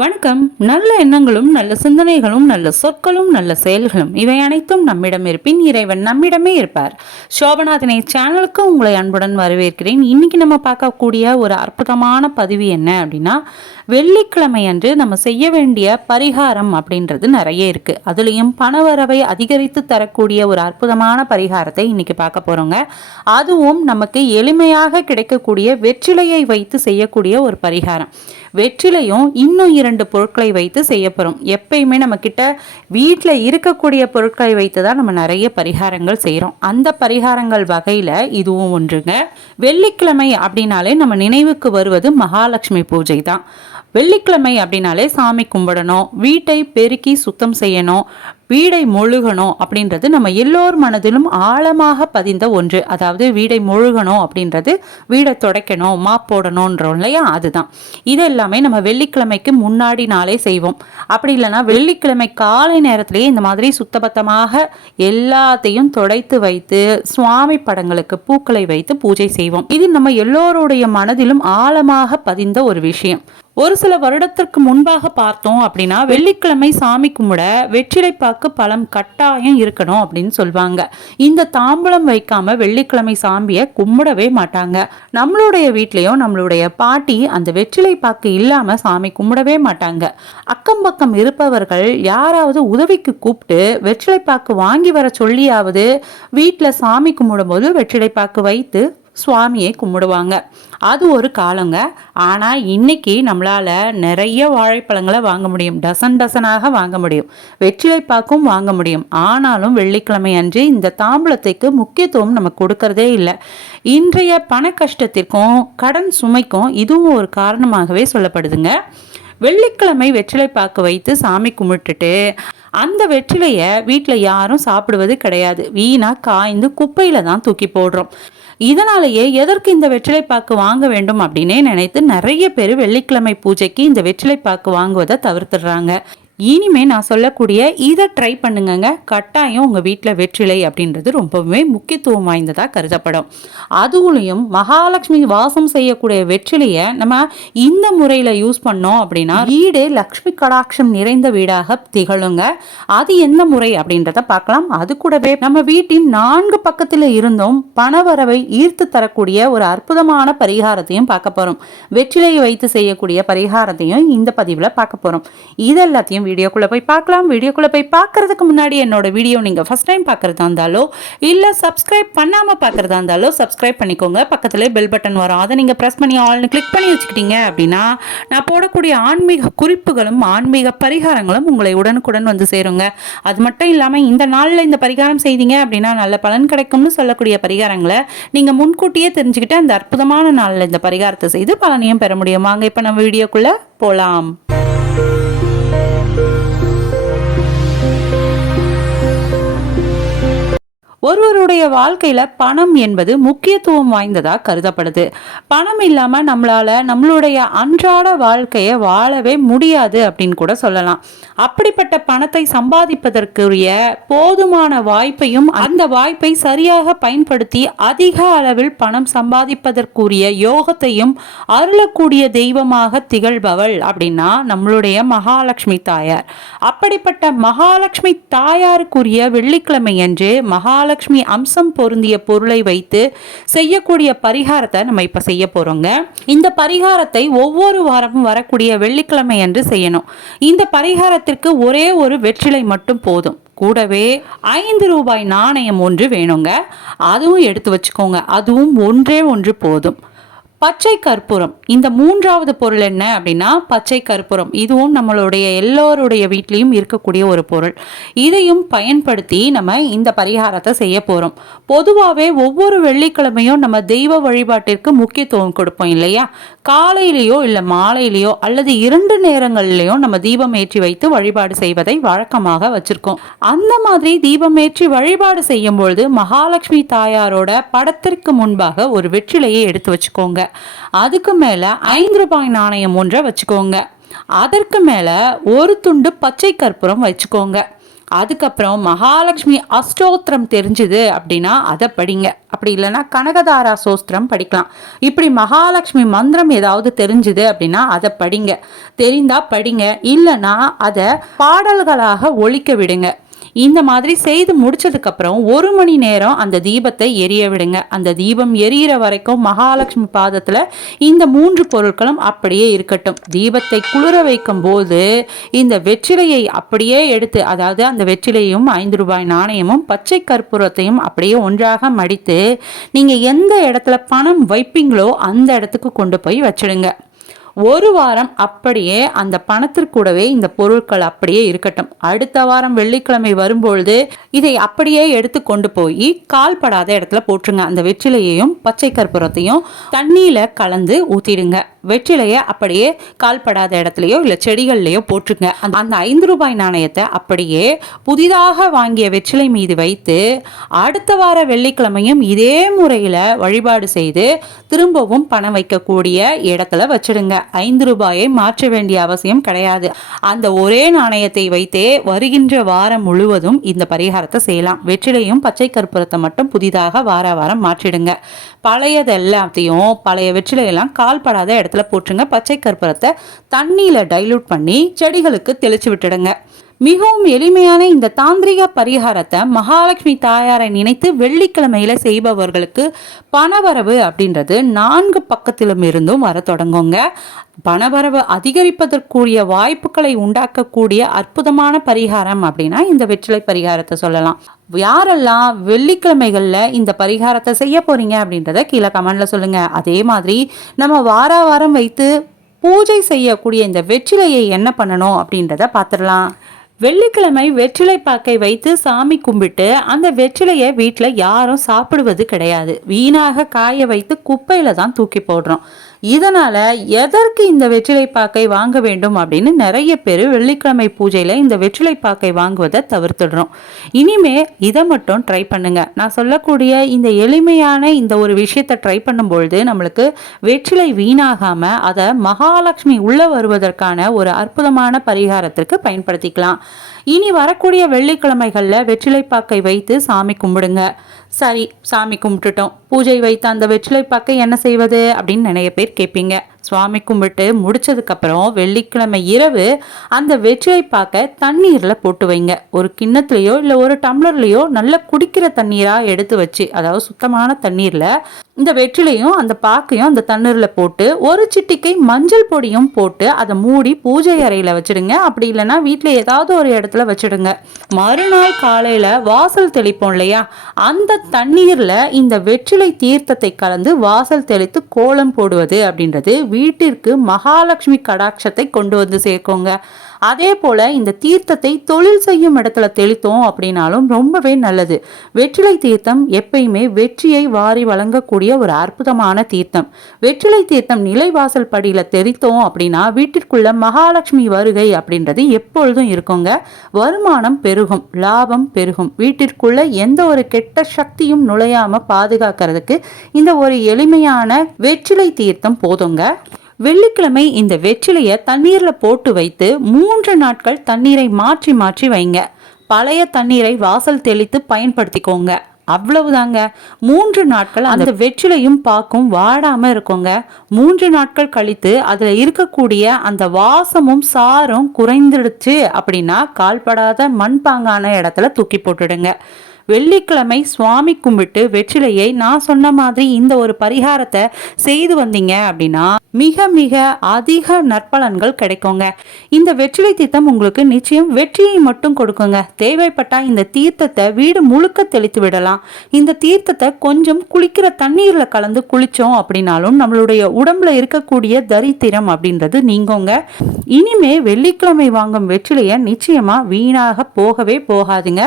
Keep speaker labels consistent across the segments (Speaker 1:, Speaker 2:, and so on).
Speaker 1: வணக்கம். நல்ல எண்ணங்களும் நல்ல சிந்தனைகளும் நல்ல சொற்களும் நல்ல செயல்களும் இவை அனைத்தும் நம்மிடம் இருப்பின் இறைவன் நம்மிடமே இருப்பார். சோபநாதனை சேனலுக்கு உங்களை அன்புடன் வரவேற்கிறேன். இன்னைக்கு நம்ம பார்க்கக்கூடிய ஒரு அற்புதமான பதிவு என்ன அப்படின்னா வெள்ளிக்கிழமை அன்று நம்ம செய்ய வேண்டிய பரிகாரம் அப்படின்றது நிறைய இருக்குது அதுலேயும் பணவரவை அதிகரித்து தரக்கூடிய ஒரு அற்புதமான பரிகாரத்தை இன்னைக்கு பார்க்க போகிறோங்க அதுவும் நமக்கு எளிமையாக கிடைக்கக்கூடிய வெற்றிலையை வைத்து செய்யக்கூடிய ஒரு பரிகாரம். வெற்றிலையும் இன்னும் இரண்டு பொருட்களை வைத்து செய்யப்படும். எப்பயுமே நம்ம கிட்ட வீட்டில் இருக்கக்கூடிய பொருட்களை வைத்து தான் நம்ம நிறைய பரிகாரங்கள் செய்கிறோம் அந்த பரிகாரங்கள் வகையில் இதுவும் ஒன்றுங்க. வெள்ளிக்கிழமை அப்படின்னாலே நம்ம நினைவுக்கு வருவது மகாலட்சுமி பூஜை தான். வெள்ளிக்கிழமை அப்படின்னாலே சாமி கும்பிடணும் வீட்டை பெருக்கி சுத்தம் செய்யணும் வீடை மொழுகணும் அப்படின்றது நம்ம எல்லோர் மனதிலும் ஆழமாக பதிந்த ஒன்று. அதாவது வீடை மொழுகணும் அப்படின்றது வீடை துடைக்கணும் மாப் போடணுன்றோம் இல்லையா? அதுதான். இது எல்லாமே நம்ம வெள்ளிக்கிழமைக்கு முன்னாடி நாளே செய்வோம். அப்படி இல்லைன்னா வெள்ளிக்கிழமை காலை நேரத்திலேயே இந்த மாதிரி சுத்தபத்தமாக எல்லாத்தையும் துடைத்து வைத்து சுவாமி படங்களுக்கு பூக்களை வைத்து பூஜை செய்வோம். இது நம்ம எல்லோருடைய மனதிலும் ஆழமாக பதிந்த ஒரு விஷயம். ஒரு சில வருடத்திற்கு முன்பாக பார்த்தோம் அப்படின்னா வெள்ளிக்கிழமை சாமி கும்பிட வெற்றிலைப்பாக்கு பழம் கட்டாயம் இருக்கணும் அப்படின்னு சொல்லுவாங்க இந்த தாம்பூலம் வைக்காம வெள்ளிக்கிழமை சாமியை கும்பிடவே மாட்டாங்க. நம்மளுடைய வீட்லயும் நம்மளுடைய பாட்டி அந்த வெற்றிலைப்பாக்கு இல்லாம சாமி கும்பிடவே மாட்டாங்க. அக்கம் பக்கம் இருப்பவர்கள் யாராவது உதவிக்கு கூப்பிட்டு வெற்றிலைப்பாக்கு வாங்கி வர சொல்லியாவது வீட்டில் சாமி கும்பிடும்போது வெற்றிலைப்பாக்கு வைத்து சுவாமியை கும்பிடுவாங்க. அது ஒரு காலங்க. ஆனால் இன்னைக்கு நம்மளால் நிறைய வாழைப்பழங்களை வாங்க முடியும். டசன் டசனாக வாங்க முடியும். வெற்றிலைப்பாக்கும் வாங்க முடியும். ஆனாலும் வெள்ளிக்கிழமை அன்று இந்த தாம்பூலத்துக்கு முக்கியத்துவம் நம்ம கொடுக்கறதே இல்லை. இன்றைய பண கஷ்டத்திற்கும் கடன் சுமைக்கும் இதுவும் ஒரு காரணமாகவே சொல்லப்படுதுங்க. வெள்ளிக்கிழமை வெற்றிலை பாக்கு வைத்து சாமி கும்பிட்டுட்டு அந்த வெற்றிலையை வீட்டில் யாரும் சாப்பிடுவது கிடையாது. வீணாக காய்ந்து குப்பையில் தான் தூக்கி போடுறோம். இதனாலேயே எதற்கு இந்த வெற்றிலைப்பாக்கு வாங்க வேண்டும் அப்படின்னே நினைத்து நிறைய பேர் வெள்ளிக்கிழமை பூஜைக்கு இந்த வெற்றிலைப்பாக்கு வாங்குவதை தவிர்த்துடுறாங்க. இனிமே நான் சொல்லக்கூடிய இதை ட்ரை பண்ணுங்கங்க. கட்டாயம் உங்கள் வீட்டில் வெற்றிலை அப்படின்றது ரொம்பவுமே முக்கியத்துவம் வாய்ந்ததாக கருதப்படும். அதுவுலையும் மகாலட்சுமி வாசம் செய்யக்கூடிய வெற்றிலையை நம்ம இந்த முறையில் யூஸ் பண்ணோம் அப்படின்னா வீடு லக்ஷ்மி கடாட்சம் நிறைந்த வீடாக திகழுங்க. அது எந்த முறை அப்படின்றத பார்க்கலாம். அது கூடவே நம்ம வீட்டின் நான்கு பக்கத்தில் இருந்தும் பணவரவை ஈர்த்து தரக்கூடிய ஒரு அற்புதமான பரிகாரத்தையும் பார்க்க போகிறோம் வெற்றிலையை வைத்து செய்யக்கூடிய பரிகாரத்தையும் இந்த பதிவில் பார்க்க போகிறோம் இதெல்லாத்தையும் வீடியோக்குள்ளே போய் பார்க்கலாம். வீடியோக்குள்ளே போய் பார்க்குறதுக்கு முன்னாடி என்னோட வீடியோ நீங்கள் ஃபஸ்ட் டைம் பார்க்குறதா இருந்தாலோ இல்லை சப்ஸ்கிரைப் பண்ணாமல் பார்க்குறதா இருந்தாலோ சப்ஸ்கிரைப் பண்ணிக்கோங்க. பக்கத்துலேயே பெல் பட்டன் வரும். அதை நீங்கள் ப்ரெஸ் பண்ணி ஆல்னு கிளிக் பண்ணி வச்சுக்கிட்டீங்க அப்படின்னா நான் போடக்கூடிய ஆன்மீக குறிப்புகளும் ஆன்மீக பரிகாரங்களும் உங்களை உடனுக்குடன் வந்து சேருங்க. அது மட்டும் இல்லாமல் இந்த நாளில் இந்த பரிகாரம் செய்தீங்க அப்படின்னா நல்ல பலன் கிடைக்கும்னு சொல்லக்கூடிய பரிகாரங்களை நீங்கள் முன்கூட்டியே தெரிஞ்சுக்கிட்டு அந்த அற்புதமான நாளில் இந்த பரிகாரத்தை செய்து பலனையும் பெற முடியும் வாங்க இப்போ நம்ம வீடியோக்குள்ளே போகலாம் ஒருவருடைய வாழ்க்கையில பணம் என்பது முக்கியத்துவம் வாய்ந்ததா கருதப்படுது. பணம் இல்லாம நம்மளால நம்மளுடைய அன்றாட வாழ்க்கையை வாழவே முடியாது அப்படின்னு கூட சொல்லலாம். அப்படிப்பட்ட பணத்தை சம்பாதிப்பதற்குரிய போதுமான வாய்ப்பையும் அந்த வாய்ப்பை சரியாக பயன்படுத்தி அதிக அளவில் பணம் சம்பாதிப்பதற்குரிய யோகத்தையும் அருளக்கூடிய தெய்வமாக திகழ்பவள் அப்படின்னா நம்மளுடைய மகாலட்சுமி தாயார். அப்படிப்பட்ட மகாலட்சுமி தாயாருக்குரிய வெள்ளிக்கிழமை அன்று மகால மகாலட்சுமி அம்சம் பொருந்திய பொருளை வைத்து செய்யக்கூடிய பரிகாரத்தை நம்ம இப்ப செய்ய போறோங்க. இந்த பரிகாரத்தை ஒவ்வொரு வாரமும் வரக்கூடிய வெள்ளிக்கிழமை அன்று செய்யணும். இந்த பரிகாரத்திற்கு ஒரே ஒரு வெற்றிலை மட்டும் போதும். கூடவே ஐந்து ரூபாய் நாணயம் ஒன்று வேணுங்க. அதுவும் எடுத்து வச்சுக்கோங்க. அதுவும் ஒன்றே ஒன்று போதும். பச்சை கற்பூரம். இந்த மூன்றாவது பொருள் என்ன அப்படின்னா பச்சை கற்பூரம். இதுவும் நம்மளுடைய எல்லோருடைய வீட்லேயும் இருக்கக்கூடிய ஒரு பொருள். இதையும் பயன்படுத்தி நம்ம இந்த பரிகாரத்தை செய்ய போகிறோம் பொதுவாகவே ஒவ்வொரு வெள்ளிக்கிழமையும் நம்ம தெய்வ வழிபாட்டிற்கு முக்கியத்துவம் கொடுப்போம் இல்லையா? காலையிலேயோ இல்லை மாலையிலேயோ அல்லது இரண்டு நேரங்கள்லேயும் நம்ம தீபம் ஏற்றி வைத்து வழிபாடு செய்வதை வழக்கமாக வச்சுருக்கோம். அந்த மாதிரி தீபம் ஏற்றி வழிபாடு செய்யும் பொழுது மகாலட்சுமி தாயாரோட படத்திற்கு முன்பாக ஒரு வெற்றிலையை எடுத்து வச்சுக்கோங்க. அதுக்கு மேலே ஐந்து ரூபாய் நாணயம் ஒன்றை வச்சுக்கோங்க. அதற்கு மேலே ஒரு துண்டு பச்சை கற்பூரம் வச்சுக்கோங்க. அதுக்கப்புறம் மகாலட்சுமி அஷ்டோத்திரம் தெரிஞ்சுது அப்படின்னா அதை படிங்க. அப்படி இல்லைன்னா கனகதாரா சோஸ்திரம் படிக்கலாம். இப்படி மகாலட்சுமி மந்திரம் ஏதாவது தெரிஞ்சுது அப்படின்னா அதை படிங்க. தெரிந்தா படிங்க. இல்லைன்னா அதை பாடல்களாக ஒழிக்க விடுங்க. இந்த மாதிரி செய்து முடிச்சதுக்கப்புறம் ஒரு மணி நேரம் அந்த தீபத்தை எரிய விடுங்க. அந்த தீபம் எரியிற வரைக்கும் மகாலட்சுமி பாதத்தில் இந்த மூன்று பொருட்களும் அப்படியே இருக்கட்டும். தீபத்தை குளிர வைக்கும் போது இந்த வெற்றிலையை அப்படியே எடுத்து அதாவது அந்த வெற்றிலையும் ஐந்து ரூபாய் நாணயமும் பச்சை கற்பூரத்தையும் அப்படியே ஒன்றாக மடித்து நீங்கள் எந்த இடத்துல பணம் வைப்பீங்களோ அந்த இடத்துக்கு கொண்டு போய் வச்சிடுங்க. ஒரு வாரம் அப்படியே அந்த பணத்திற்கூடவே இந்த பொருட்கள் அப்படியே இருக்கட்டும். அடுத்த வாரம் வெள்ளிக்கிழமை வரும்பொழுது இதை அப்படியே எடுத்து கொண்டு போய் கால்படாத இடத்துல போட்டுருங்க. அந்த வெற்றிலையையும் பச்சை கற்பூரத்தையும் தண்ணியில் கலந்து ஊற்றிடுங்க வெற்றிலையை அப்படியே கால்படாத இடத்துலையோ இல்லை செடிகள்லையோ போட்டுருங்க. அந்த அந்த ஐந்து ரூபாய் நாணயத்தை அப்படியே புதிதாக வாங்கிய வெற்றிலை மீது வைத்து அடுத்த வார வெள்ளிக்கிழமையும் இதே முறையில் வழிபாடு செய்து திரும்பவும் பணம் வைக்கக்கூடிய இடத்துல வச்சிடுங்க. ஐந்து ரூபாயை மாற்ற வேண்டிய அவசியம் கிடையாது. அந்த ஒரே நாணயத்தை வைத்தே வருகின்ற வாரம் முழுவதும் இந்த பரிகாரத்தை செய்யலாம். வெற்றிலையும் பச்சை கற்பூரத்தை மட்டும் புதிதாக வார வாரம் மாற்றிடுங்க. பழையது எல்லாத்தையும் பழைய வெற்றிலையெல்லாம் கால்படாத இடத்துல போட்டுருங்க. பச்சை கற்பூரத்தை தண்ணியில் டைலூட் பண்ணி செடிகளுக்கு தெளிச்சு விட்டுடுங்க. மிகவும் எளிமையான இந்த தாந்திரிக பரிகாரத்தை மகாலட்சுமி தாயாரை நினைத்து வெள்ளிக்கிழமையில செய்பவர்களுக்கு பணவரவு அப்படின்றது நான்கு பக்கத்திலும் இருந்தும் வர தொடங்குங்க. பணவரவு அதிகரிப்பதற்குரிய வாய்ப்புகளை உண்டாக்கக்கூடிய அற்புதமான பரிகாரம் அப்படின்னா இந்த வெற்றிலை பரிகாரத்தை சொல்லலாம். யாரெல்லாம் வெள்ளிக்கிழமைகளில் இந்த பரிகாரத்தை செய்ய போகிறீங்க அப்படின்றத கீழே கமெண்டில் சொல்லுங்கள் அதே மாதிரி நம்ம வார வாரம் வைத்து பூஜை செய்யக்கூடிய இந்த வெற்றிலையை என்ன பண்ணணும் அப்படின்றத பார்த்துடலாம். வெள்ளிக்கிழமை வெற்றிலை பாக்கை வைத்து சாமி கும்பிட்டு அந்த வெற்றிலையை வீட்டில் யாரும் சாப்பிடுவது கிடையாது. வீணாக காய வைத்து குப்பையில் தான் தூக்கி போடுறோம். இதனால் எதற்கு இந்த வெற்றிலை பாக்கை வாங்க வேண்டும் அப்படின்னு நிறைய பேர் வெள்ளிக்கிழமை பூஜையில் இந்த வெற்றிலை பாக்கை வாங்குவதை தவிர்த்துடுறோம். இனிமே இதை மட்டும் ட்ரை பண்ணுங்க. நான் சொல்லக்கூடிய இந்த எளிமையான இந்த ஒரு விஷயத்தை ட்ரை பண்ணும்பொழுது நம்மளுக்கு வெற்றிலை வீணாகாமல் அதை மகாலட்சுமி உள்ளே வருவதற்கான ஒரு அற்புதமான பரிகாரத்திற்கு பயன்படுத்திக்கலாம். இனி வரக்கூடிய வெள்ளிக்கிழமைகளில் வெற்றிலைப்பாக்கை வைத்து சாமி கும்பிடுங்க. சரி சாமி கும்பிட்டுட்டோம். பூஜை வைத்த அந்த வெற்றிலைப்பாக்கை என்ன செய்வது அப்படின்னு நிறைய பேர் கேட்பீங்க சுவாமி கும்பிட்டு முடிச்சதுக்கப்புறம் வெள்ளிக்கிழமை இரவு அந்த வெற்றிலை பார்க்க தண்ணீரில் போட்டு வைங்க. ஒரு கிண்ணத்துலேயோ இல்லை ஒரு டம்ளர்லேயோ நல்லா குடிக்கிற தண்ணீராக எடுத்து வச்சு அதாவது சுத்தமான தண்ணீரில் இந்த வெற்றிலையும் அந்த பாக்கையும் அந்த தண்ணீரில் போட்டு ஒரு சிட்டிக்கை மஞ்சள் பொடியும் போட்டு அதை மூடி பூஜை அறையில் வச்சுடுங்க. அப்படி இல்லைன்னா வீட்டில் ஏதாவது ஒரு இடத்துல வச்சுடுங்க. மறுநாள் காலையில் வாசல் தெளிப்போம் இல்லையா? அந்த தண்ணீரில் இந்த வெற்றிலை தீர்த்தத்தை கலந்து வாசல் தெளித்து கோலம் போடுவது அப்படின்றது வீட்டிற்கு மகாலட்சுமி கடாட்சத்தை கொண்டு வந்து சேர்க்கோங்க. அதே போல் இந்த தீர்த்தத்தை தொழில் செய்யும் இடத்துல தெளித்தோம் அப்படின்னாலும் ரொம்பவே நல்லது. வெற்றிலை தீர்த்தம் எப்பயுமே வெற்றியை வாரி வழங்கக்கூடிய ஒரு அற்புதமான தீர்த்தம். வெற்றிலை தீர்த்தம் நிலைவாசல் படியில் தெரித்தோம் அப்படின்னா வீட்டிற்குள்ள மகாலட்சுமி வருகை அப்படின்றது எப்பொழுதும் இருக்குங்க. வருமானம் பெருகும் லாபம் பெருகும். வீட்டிற்குள்ள எந்த ஒரு கெட்ட சக்தியும் நுழையாம பாதுகாக்கிறதுக்கு இந்த ஒரு எளிமையான வெற்றிலை தீர்த்தம் போதுங்க. வெள்ளிக்கிழமை இந்த வெற்றிலையை தண்ணீரில் போட்டு வைத்து மூன்று நாட்கள் தண்ணீரை மாற்றி மாற்றி வைங்க. பழைய தண்ணீரை வாசல் தெளித்து பயன்படுத்திக்கோங்க. அவ்வளவுதாங்க. மூன்று நாட்கள் அந்த வெற்றிலையும் பாக்கும் வாடாம இருக்குங்க. மூன்று நாட்கள் கழித்து அதுல இருக்கக்கூடிய அந்த வாசமும் சாரும் குறைந்துடுச்சு அப்படின்னா கால்படாத மண்பாங்கான இடத்துல தூக்கி போட்டுடுங்க. வெள்ளிக்கிழமை சுவாமி கும்பிட்டு வெற்றிலையை நான் சொன்ன மாதிரி இந்த ஒரு பரிகாரத்தை செய்து வந்தீங்க அப்படின்னா மிக மிக அதிக நற்பலன்கள் கிடைக்குங்க. இந்த வெற்றிலை தீர்த்தம் உங்களுக்கு நிச்சயம் வெற்றியை மட்டும் கொடுக்குங்க. தேவைப்பட்டா இந்த தீர்த்தத்தை வீடு முழுக்க தெளித்து விடலாம். இந்த தீர்த்தத்தை கொஞ்சம் குளிக்கிற தண்ணீரில் கலந்து குளித்தோம் அப்படின்னாலும் நம்மளுடைய உடம்புல இருக்கக்கூடிய தரித்திரம் அப்படின்றது நீங்கோங்க. இனிமே வெள்ளிக்கிழமை வாங்கும் வெற்றிலையை நிச்சயமாக வீணாக போகவே போகாதுங்க.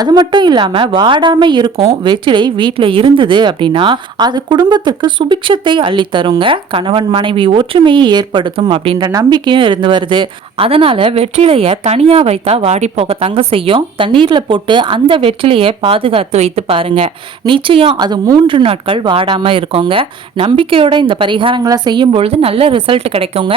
Speaker 1: அது மட்டும் இல்லாமல் இல்லாமல் வாடாம இருக்கும் வெற்றிலை வீட்டில் இருந்தது அப்படின்னா அது குடும்பத்துக்கு சுபிக்ஷத்தை அள்ளித்தருங்க. கணவன் மனைவி ஒற்றுமையை ஏற்படுத்தும் அப்படின்ற நம்பிக்கையும் இருந்து வருது. அதனால வெற்றிலையை தனியா வைத்தா வாடி போக தங்க செய்யும். தண்ணீர்ல போட்டு அந்த வெற்றிலையை பாதுகாத்து வைத்து பாருங்க. நிச்சயம் அது மூன்று நாட்கள் வாடாம இருக்குங்க. நம்பிக்கையோட இந்த பரிகாரங்களை செய்யும் பொழுது நல்ல ரிசல்ட் கிடைக்குங்க.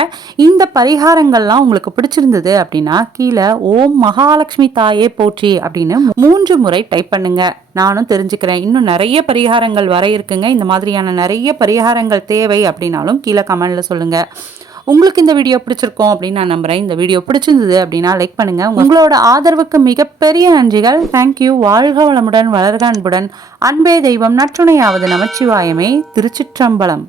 Speaker 1: இந்த பரிகாரங்கள்லாம் உங்களுக்கு பிடிச்சிருந்தது அப்படின்னா கீழே ஓம் மகாலட்சுமி தாயே போற்றி அப்படின்னு மூன்று முறை டைப் பண்ணுங்க. நானும் தெரிஞ்சுக்கிறேன். இன்னும் நிறைய பரிகாரங்கள் வர இருக்குங்க. இந்த மாதிரியான நிறைய பரிகாரங்கள் தேவை அப்படின்னாலும் கீழே கமெண்ட்ல சொல்லுங்க. உங்களுக்கு இந்த வீடியோ பிடிச்சிருக்கோம் அப்படின்னு நான் நம்புறேன். இந்த வீடியோ பிடிச்சிருந்தது அப்படின்னா லைக் பண்ணுங்க. உங்களோட ஆதரவுக்கு மிகப்பெரிய நன்றிகள். தேங்க்யூ வாழ்க வளமுடன் வளர்க அன்புடன். அன்பே தெய்வம். நற்றுணையாவது நமச்சிவாயமே. திருச்சிற்றம்பலம்.